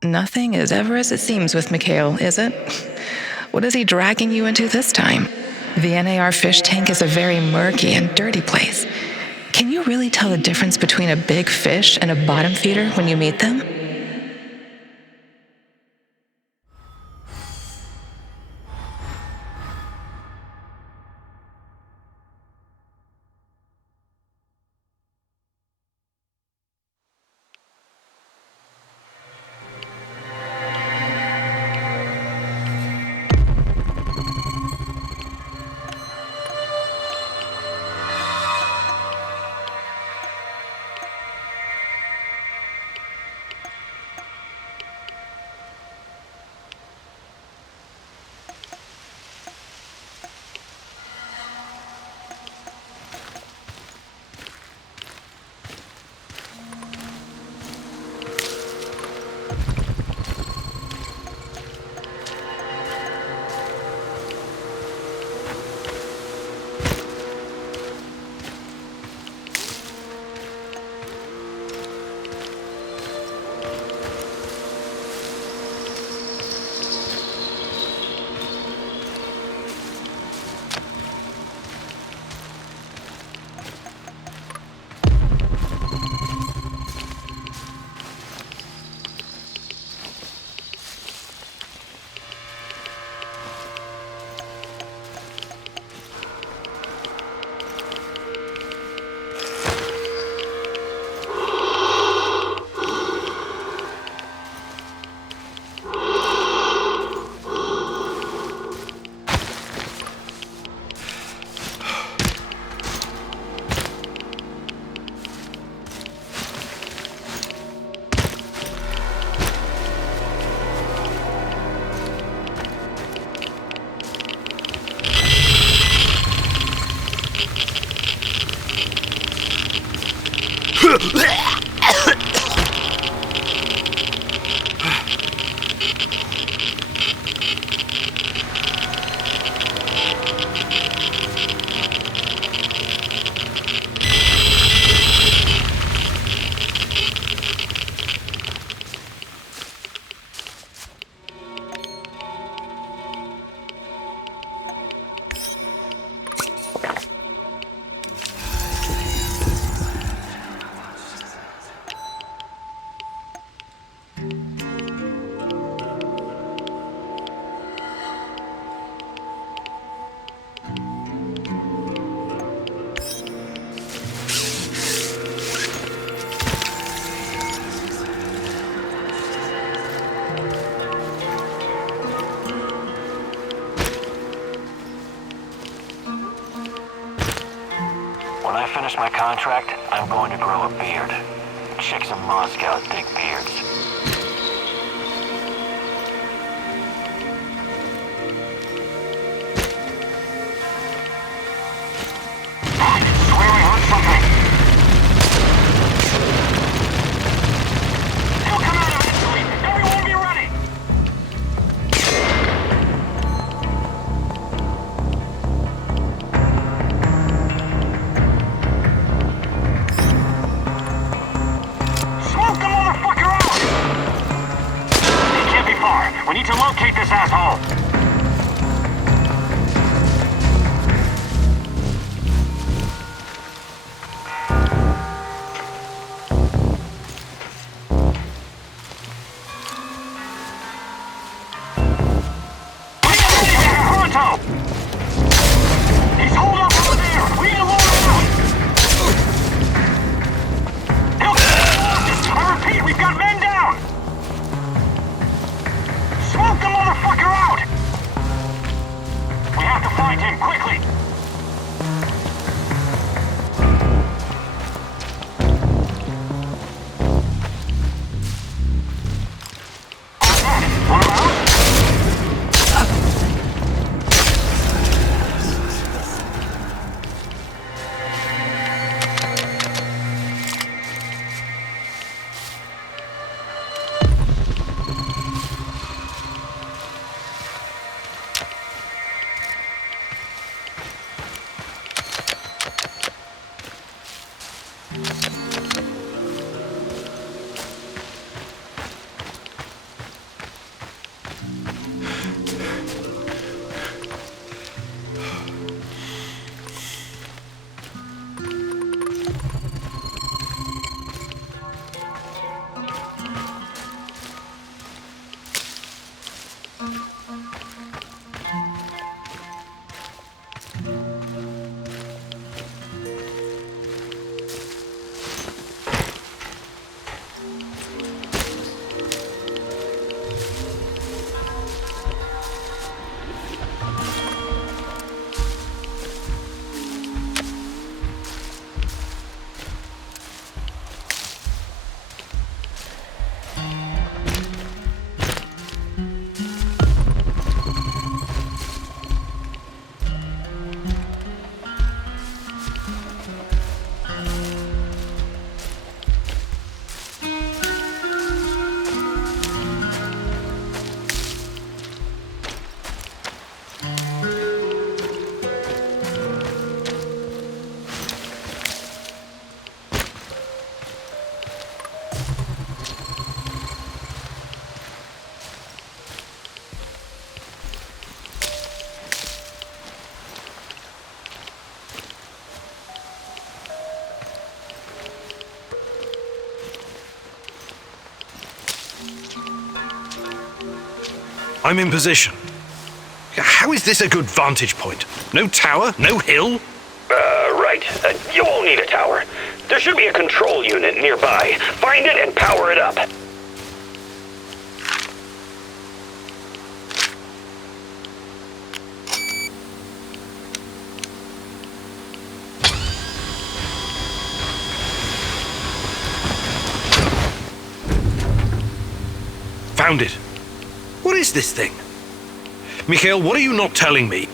Nothing is ever as it seems with Mikhail, is it? What is he dragging you into this time? The NAR fish tank is a very murky and dirty place. Can you really tell the difference between a big fish and a bottom feeder when you meet them? When I finish my contract, I'm going to grow a beard. Chicks in Moscow dig beards. We need to locate this asshole! Pronto! He's holed up over there! We need to lower him out! I repeat, we've got men down! I'm in position. How is this a good vantage point? No tower? No hill? Right. You won't need a tower. There should be a control unit nearby. Find it and power it up. Found it. What is this thing? Mikhail, what are you not telling me?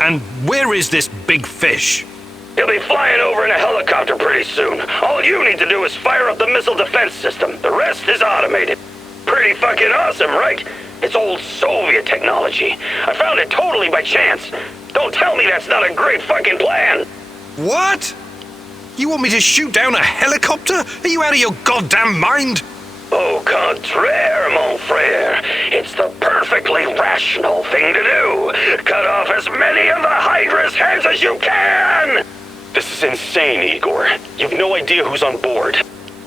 And where is this big fish? He'll be flying over in a helicopter pretty soon. All you need to do is fire up the missile defense system. The rest is automated. Pretty fucking awesome, right? It's old Soviet technology. I found it totally by chance. Don't tell me that's not a great fucking plan. What? You want me to shoot down a helicopter? Are you out of your goddamn mind? Au contraire, mon frère. It's the perfectly rational thing to do. Cut off as many of the Hydra's heads as you can! This is insane, Igor. You've no idea who's on board.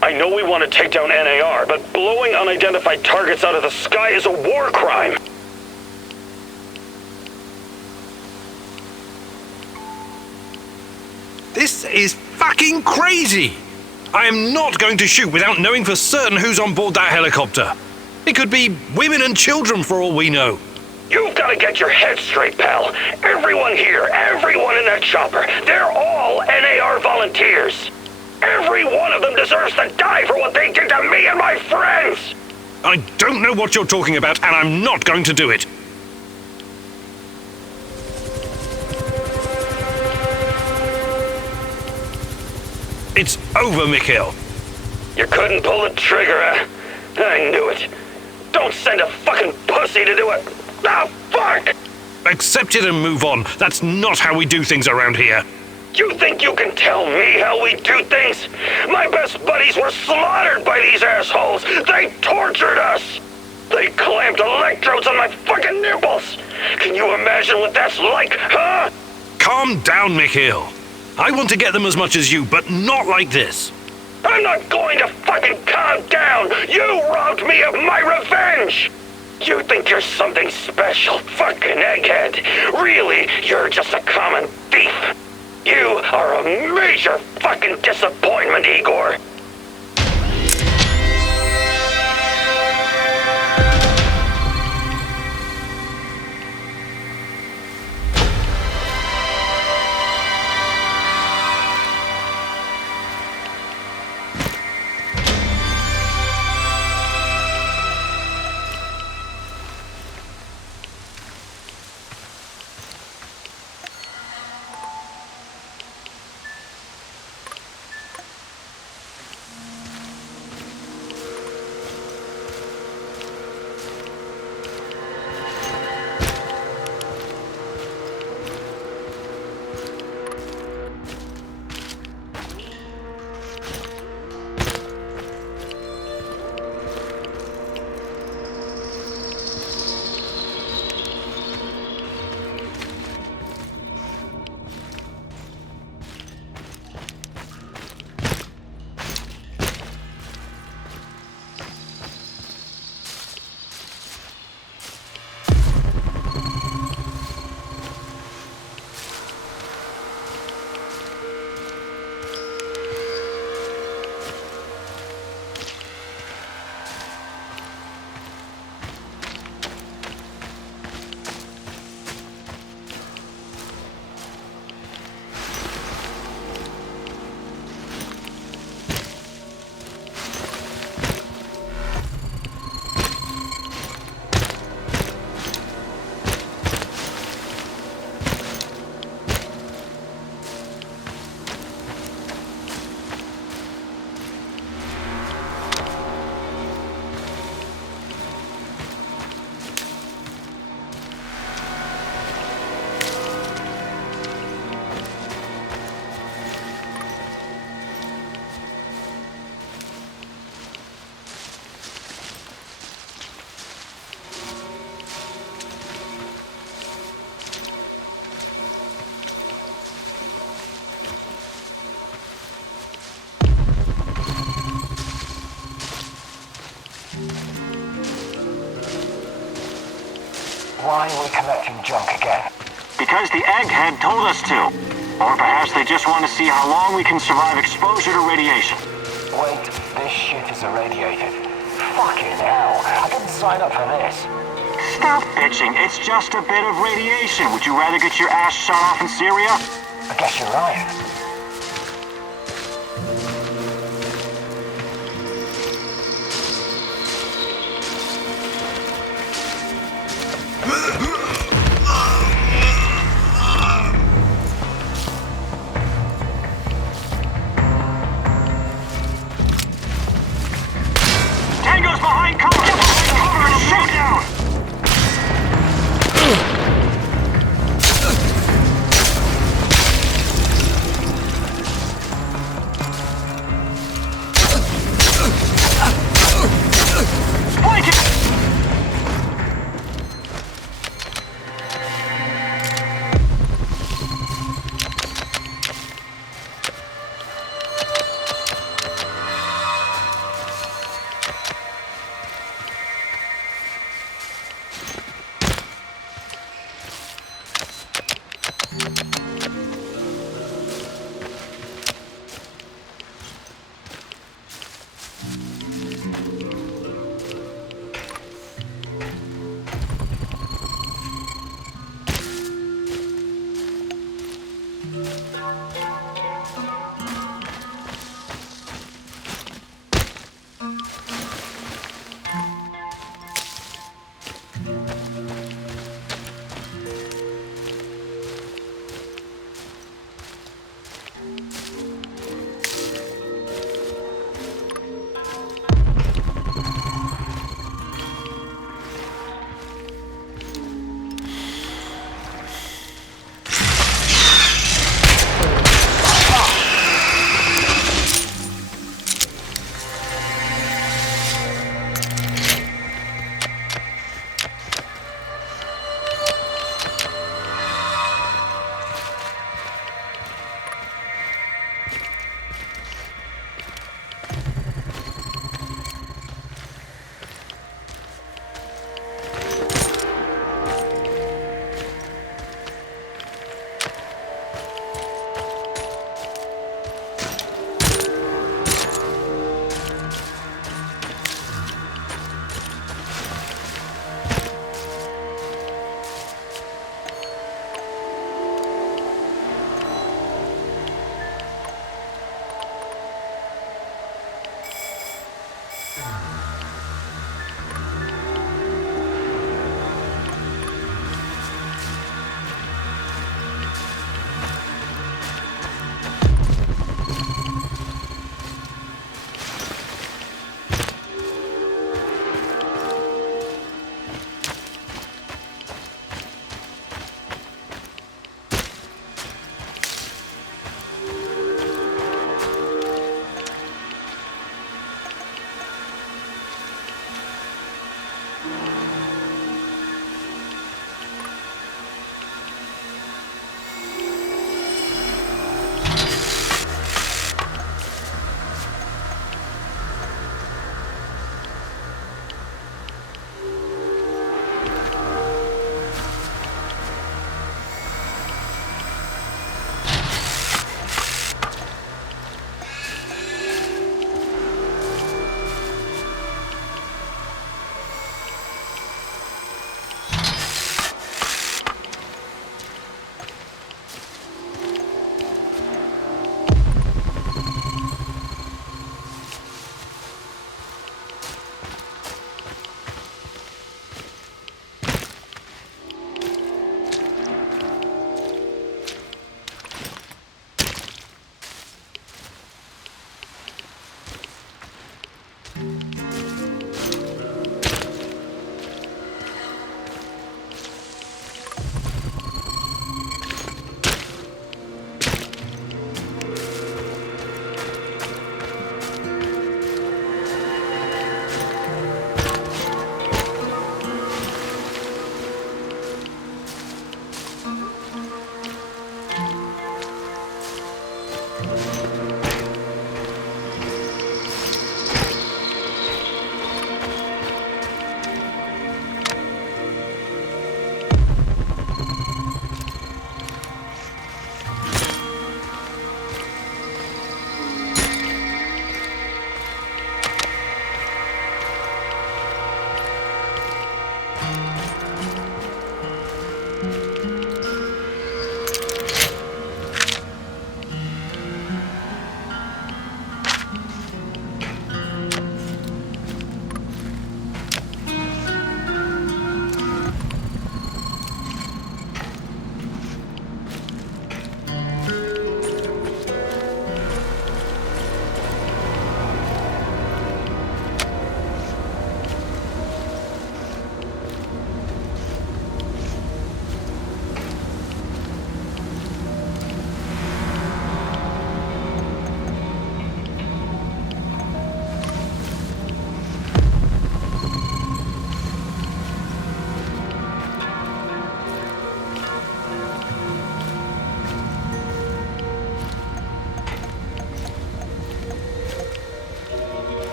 I know we want to take down NAR, but blowing unidentified targets out of the sky is a war crime. This is fucking crazy! I am not going to shoot without knowing for certain who's on board that helicopter. It could be women and children for all we know. You've got to get your head straight, pal. Everyone here, everyone in that chopper, they're all NAR volunteers. Every one of them deserves to die for what they did to me and my friends. I don't know what you're talking about, and I'm not going to do it. It's over, Mikhail. You couldn't pull the trigger, huh? I knew it. Don't send a fucking pussy to do it. Ah, fuck! Accept it and move on. That's not how we do things around here. You think you can tell me how we do things? My best buddies were slaughtered by these assholes. They tortured us. They clamped electrodes on my fucking nipples. Can you imagine what that's like, huh? Calm down, Mikhail. I want to get them as much as you, but not like this. I'm not going to fucking calm down. You robbed me of my revenge. You think you're something special, fucking egghead. Really, you're just a common thief. You are a major fucking disappointment, Igor. Why are we collecting junk again? Because the egghead told us to. Or perhaps they just want to see how long we can survive exposure to radiation. Wait, this shit is irradiated. Fucking hell, I didn't sign up for this. Stop bitching, it's just a bit of radiation. Would you rather get your ass shot off in Syria? I guess you're right. Tango's behind cover! Cover and shoot down!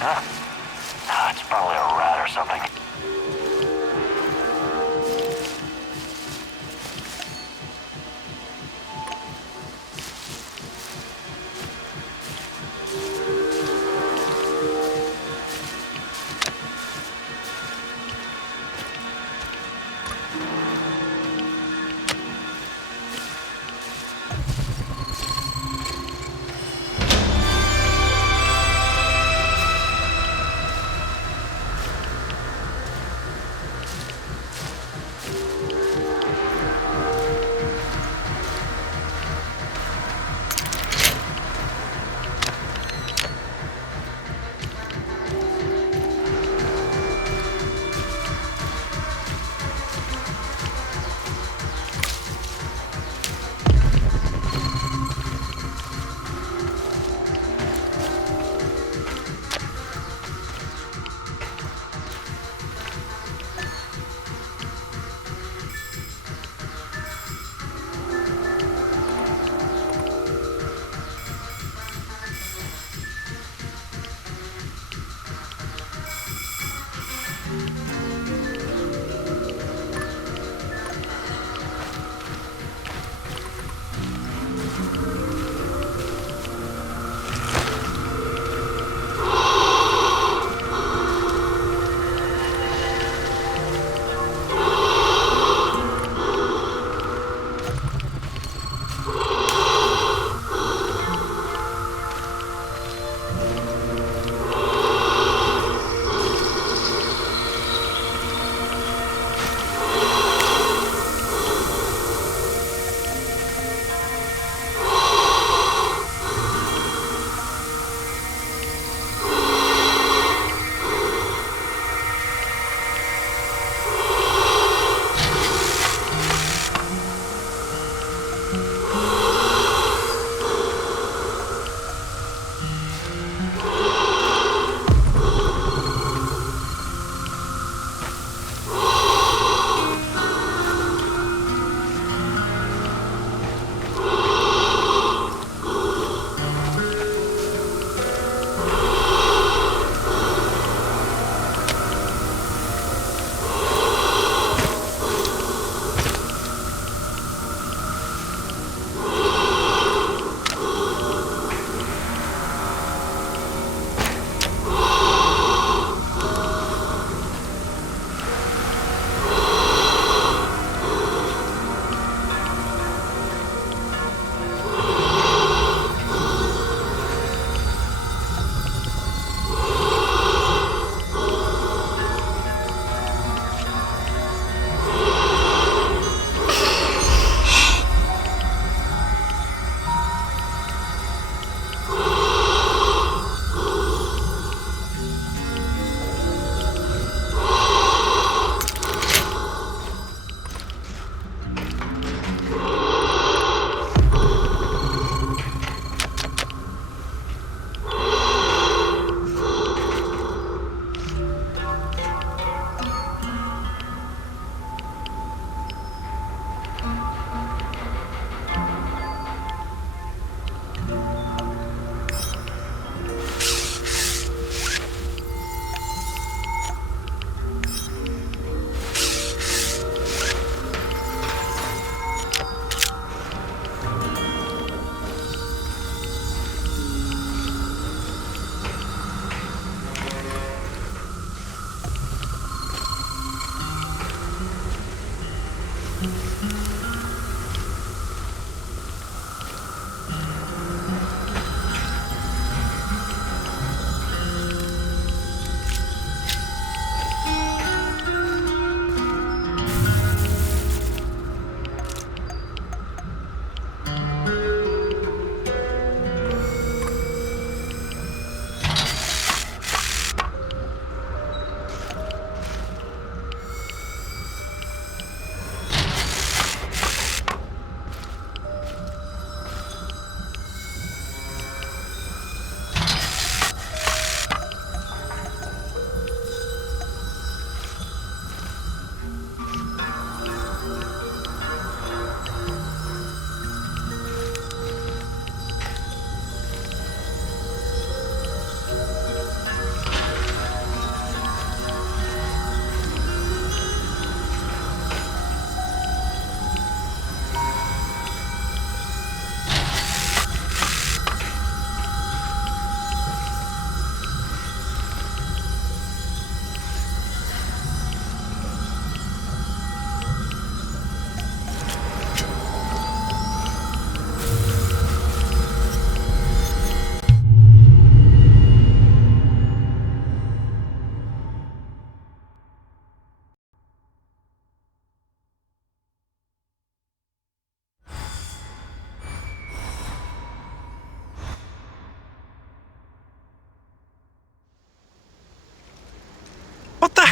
Huh? Ah, it's probably a rat or something.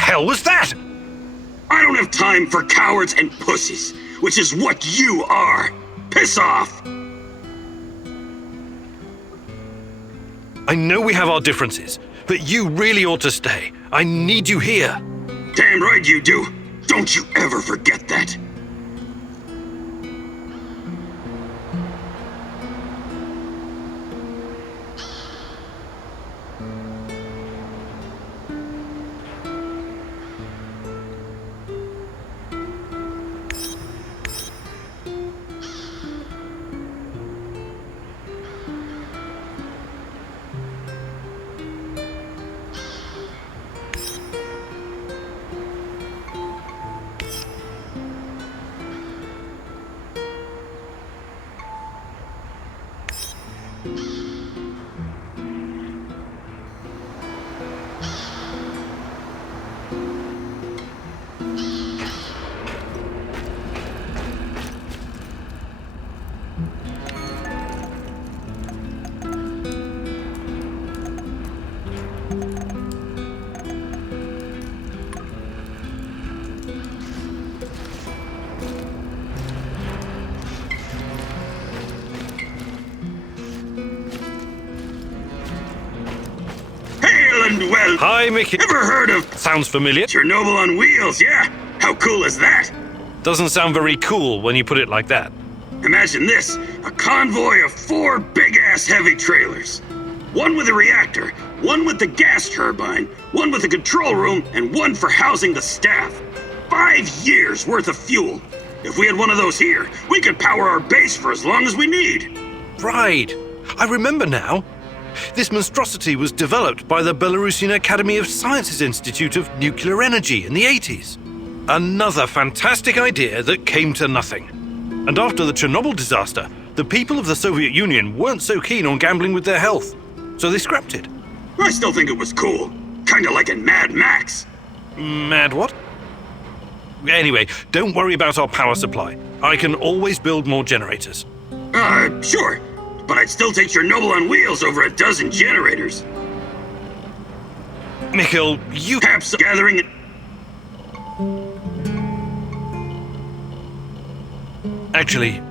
hell was that? I don't have time for cowards and pussies, which is what you are. Piss off! I know we have our differences, but you really ought to stay. I need you here. Damn right you do. Don't you ever forget that. Well, Hi, Mickey. ever heard of Sounds familiar. Chernobyl on wheels, yeah? How cool is that? Doesn't sound very cool when you put it like that. Imagine this, a convoy of 4 big-ass heavy trailers. One with a reactor, one with the gas turbine, one with a control room, and one for housing the staff. 5 years worth of fuel. If we had one of those here, we could power our base for as long as we need. Right. I remember now. This monstrosity was developed by the Belarusian Academy of Sciences Institute of Nuclear Energy in the 80s. Another fantastic idea that came to nothing. And after the Chernobyl disaster, the people of the Soviet Union weren't so keen on gambling with their health, so they scrapped it. I still think it was cool. Kinda like in Mad Max. Mad what? Anyway, don't worry about our power supply. I can always build more generators. Sure. But I'd still take Chernobyl on wheels over a dozen generators. Mikhail, you... Perhaps gathering... Actually...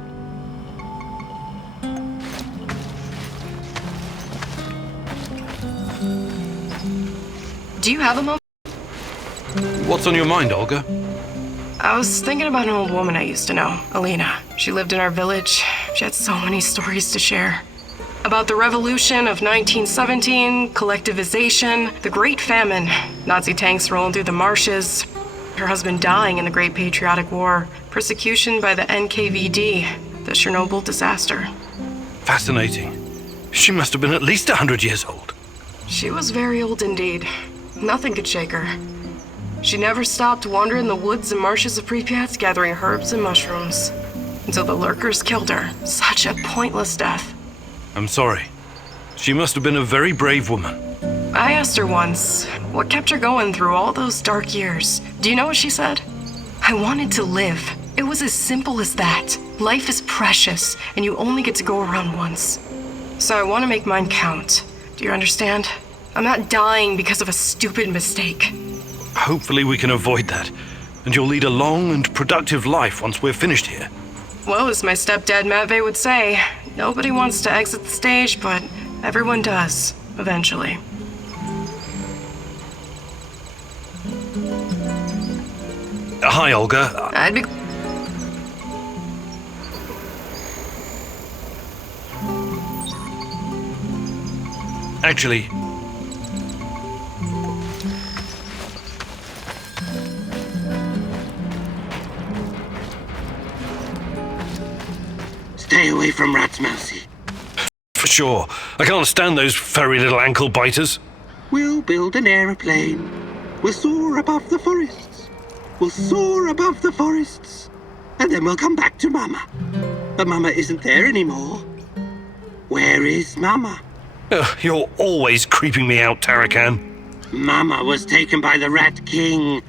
Do you have a moment? What's on your mind, Olga? I was thinking about an old woman I used to know, Alina. She lived in our village. She had so many stories to share. About the revolution of 1917, collectivization, the Great Famine, Nazi tanks rolling through the marshes, her husband dying in the Great Patriotic War, persecution by the NKVD, the Chernobyl disaster. Fascinating. She must have been at least 100 years old. She was very old indeed. Nothing could shake her. She never stopped wandering the woods and marshes of Pripyat gathering herbs and mushrooms. Until the lurkers killed her. Such a pointless death. I'm sorry. She must have been a very brave woman. I asked her once, what kept her going through all those dark years? Do you know what she said? I wanted to live. It was as simple as that. Life is precious, and you only get to go around once. So I want to make mine count. Do you understand? I'm not dying because of a stupid mistake. Hopefully we can avoid that, and you'll lead a long and productive life once we're finished here. Well, as my stepdad Matvey would say, nobody wants to exit the stage, but everyone does, eventually. Hi, Olga. I'd be... Actually... Stay away from rats, Mousy. For sure. I can't stand those furry little ankle biters. We'll build an aeroplane. We'll soar above the forests. We'll soar above the forests. And then we'll come back to Mama. But Mama isn't there anymore. Where is Mama? You're always creeping me out, Tarakan. Mama was taken by the Rat King.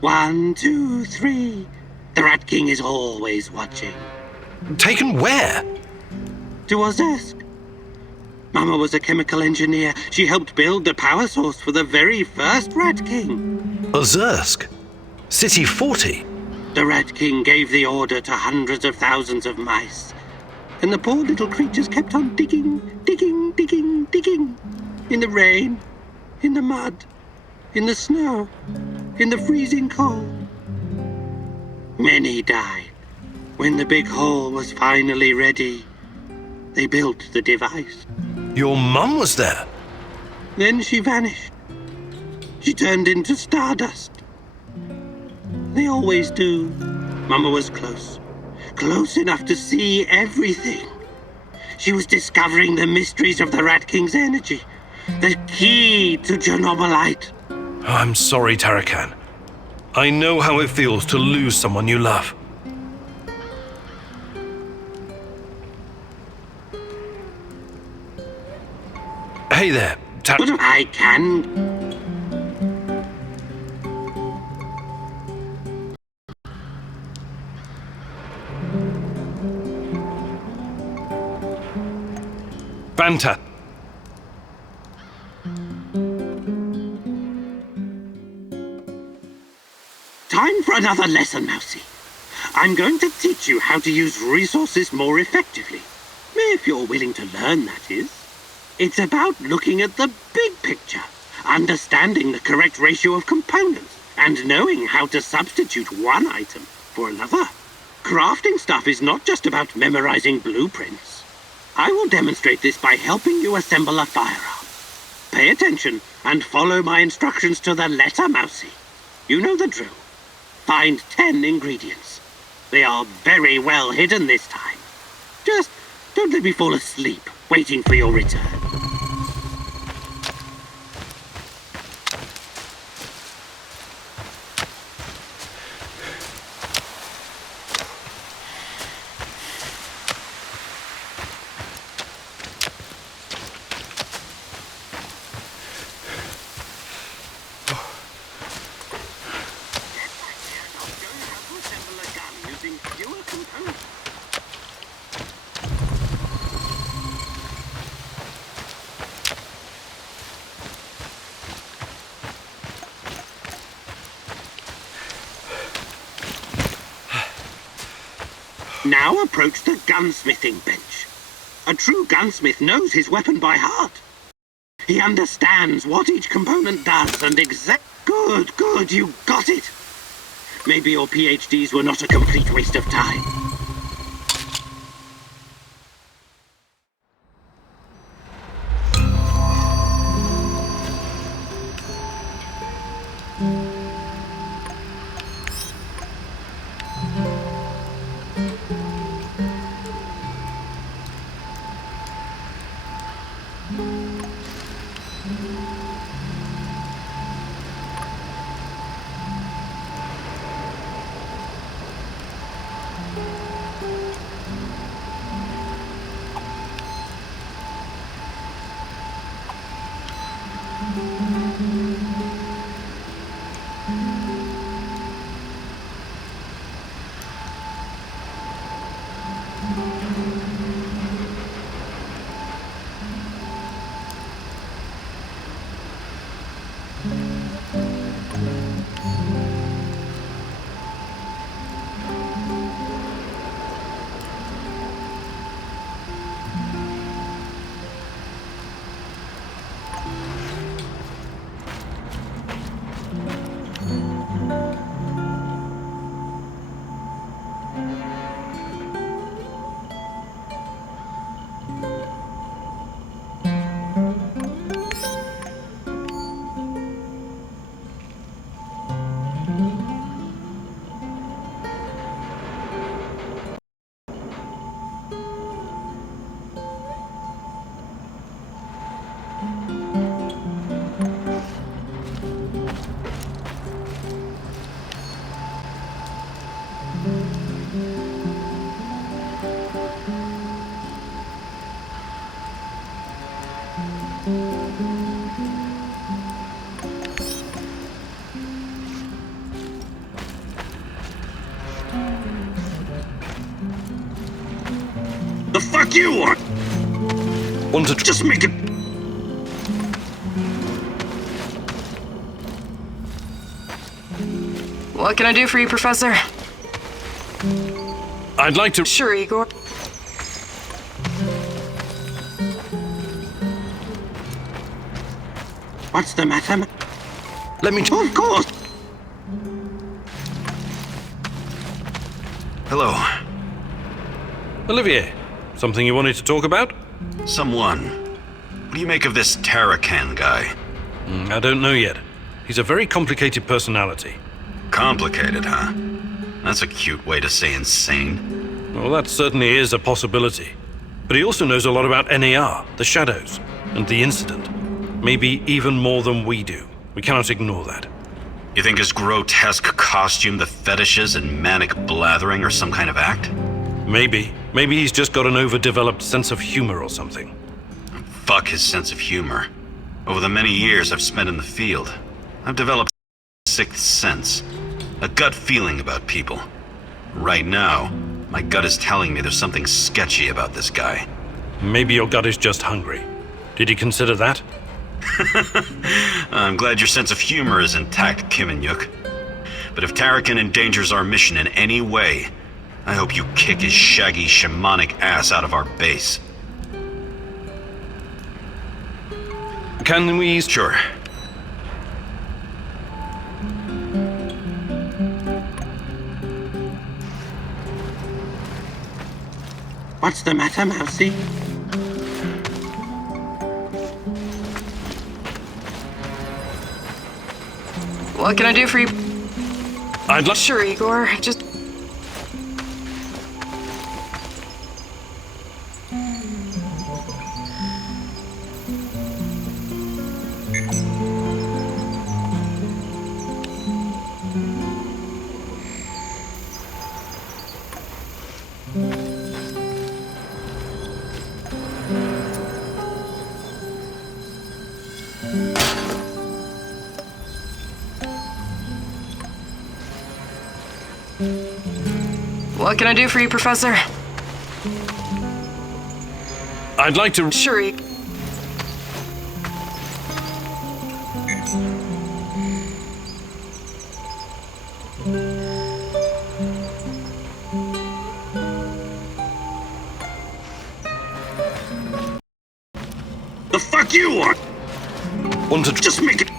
1, 2, 3. The Rat King is always watching. Taken where? To Ozersk. Mama was a chemical engineer. She helped build the power source for the very first Rat King. Ozersk? City 40? The Rat King gave the order to hundreds of thousands of mice. And the poor little creatures kept on digging, digging, digging, digging. In the rain, in the mud, in the snow, in the freezing cold. Many died. When the big hole was finally ready, they built the device. Your mum was there? Then she vanished. She turned into stardust. They always do. Mama was close. Close enough to see everything. She was discovering the mysteries of the Rat King's energy. The key to Chernobylite. I'm sorry, Tarakan. I know how it feels to lose someone you love. Hey there, But I can... Fantastic. Time for another lesson, Mousy. I'm going to teach you how to use resources more effectively. If you're willing to learn, that is. It's about looking at the big picture, understanding the correct ratio of components, and knowing how to substitute one item for another. Crafting stuff is not just about memorizing blueprints. I will demonstrate this by helping you assemble a firearm. Pay attention and follow my instructions to the letter, Mousy. You know the drill. Find 10 ingredients. They are very well hidden this time. Just don't let me fall asleep waiting for your return. Now approach the gunsmithing bench. A true gunsmith knows his weapon by heart. He understands what each component does and Good, you got it. Maybe your PhDs were not a complete waste of time. The fuck you want? Want to Just make it... What can I do for you, Professor? I'd like to... Sure, Igor. What's the matter? Let me... Of course. Hello. Olivier, something you wanted to talk about? Someone. What do you make of this Tarakan guy? I don't know yet. He's a very complicated personality. Complicated, huh? That's a cute way to say insane. Well, that certainly is a possibility. But he also knows a lot about NAR, the shadows, and the incident. Maybe even more than we do. We cannot ignore that. You think his grotesque costume, the fetishes, and manic blathering are some kind of act? Maybe. Maybe he's just got an overdeveloped sense of humor or something. Fuck his sense of humor. Over the many years I've spent in the field, I've developed a sixth sense. A gut feeling about people. Right now, my gut is telling me there's something sketchy about this guy. Maybe your gut is just hungry. Did you consider that? I'm glad your sense of humor is intact, Kim and Yuk. But if Tarakan endangers our mission in any way, I hope you kick his shaggy shamanic ass out of our base. Can we... Sure. What's the matter, Mousy? What can I do for you? I'd like... Sure, Igor. Just... What can I do for you, Professor? I'd like to... Sure, The fuck you want? Want to... Just make it...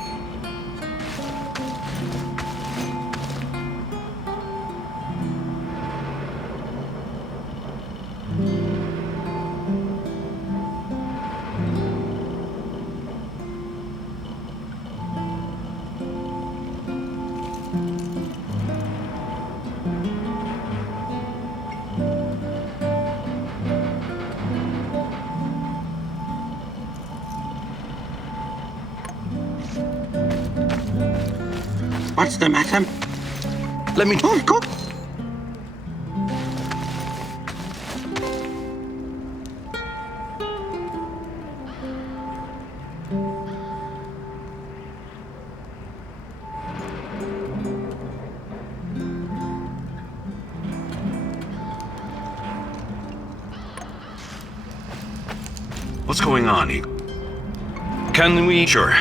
What's the matter? Let me... Of course. What's going on, Igor? Can we... Sure.